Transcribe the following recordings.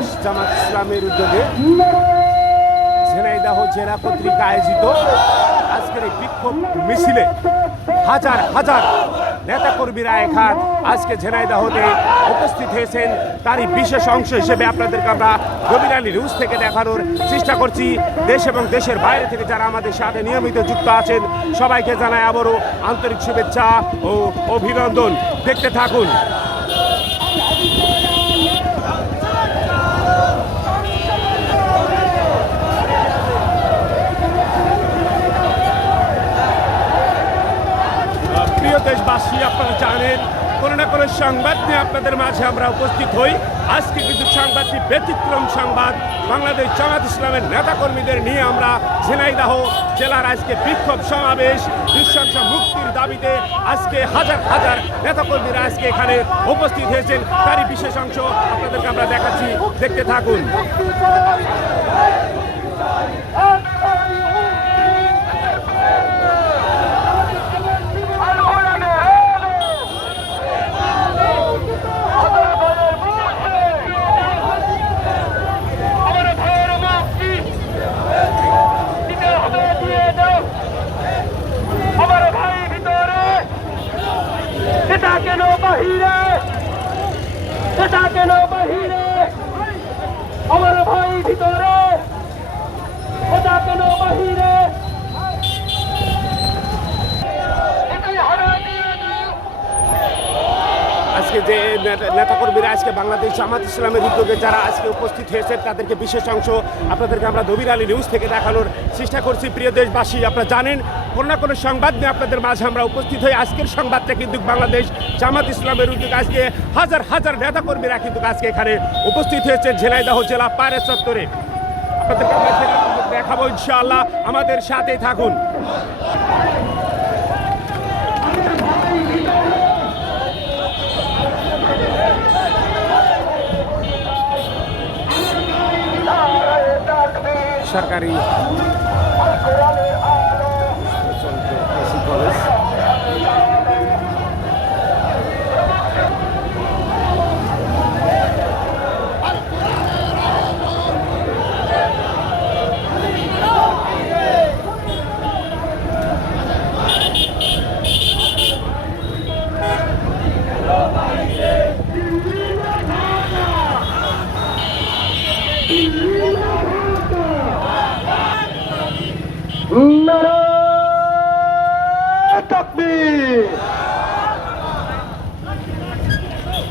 বাংলাদেশ জামাত ইসলামের উদ্যোগে ঝেনাইদাহ জেলা কর্তৃক আয়োজিত আজকের এই বিক্ষোভ মিছিলে হাজার হাজার নেতাকর্মীরা এখান আজকে ঝেনাইদাহতে উপস্থিত হয়েছেন। তারই বিশেষ অংশ হিসেবে আপনাদেরকে আমরা রবিরালী নিউজ থেকে দেখানোর চেষ্টা করছি। দেশ এবং দেশের বাইরে থেকে যারা আমাদের সাথে নিয়মিত যুক্ত আছেন, সবাইকে জানায় আবারও আন্তরিক শুভেচ্ছা ও অভিনন্দন। দেখতে থাকুন। প্রিয় দেশবাসী, আপনারা জানেন, কোনো না কোনো সংবাদ নিয়ে আপনাদের মাঝে আমরা উপস্থিত হই। আজকে কিন্তু সংবাদটি ব্যতিক্রম সংবাদ, বাংলাদেশ জামাত ইসলামের নেতাকর্মীদের নিয়ে আমরা ঝিনাইদাহ জেলার আজকে বিক্ষোভ সমাবেশ, নৃশংস মুক্তির দাবিতে আজকে হাজার হাজার নেতাকর্মীরা আজকে এখানে উপস্থিত হয়েছেন। তারই বিশেষ অংশ আপনাদেরকে আমরা দেখাচ্ছি। দেখতে থাকুন আমার ভাইয়ের মুক্তি দিতে হবে দিয়ে দাও আমার ভাই ভিতরে এটা কেন বাহিরে। এটা কেন বাহিরে। আমার ভাই ভিতরে এটা কেন বাহিরে এটাই হারা দিয়ে দাও আজকে যে নেতা- নেতাকর্মীরা আজকে বাংলাদেশ জামাত ইসলামের উদ্যোগে যারা আজকে উপস্থিত হয়েছে তাদেরকে বিশেষ অংশ আপনাদেরকে আমরা দবির আলী নিউজ থেকে দেখানোর চেষ্টা করছি। প্রিয় দেশবাসী, আপনারা জানেন, কোনো না কোনো সংবাদ নিয়ে আপনাদের মাঝে আমরা উপস্থিত হই। আজকের সংবাদটা কিন্তু বাংলাদেশ জামাত ইসলামের উদ্যোগে আজকে হাজার হাজার নেতাকর্মীরা কিন্তু আজকে এখানে উপস্থিত হয়েছে ঝেনাইদহ জেলা পায়রা চত্বরে। আপনাদেরকে দেখাবো ইনশাআল্লাহ। আমাদের সাথেই থাকুন। সরকারি কৃষি কলেজ।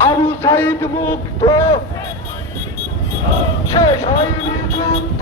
আবু সাইদ মুক্ত। শেষ হয়নি যুদ্ধ।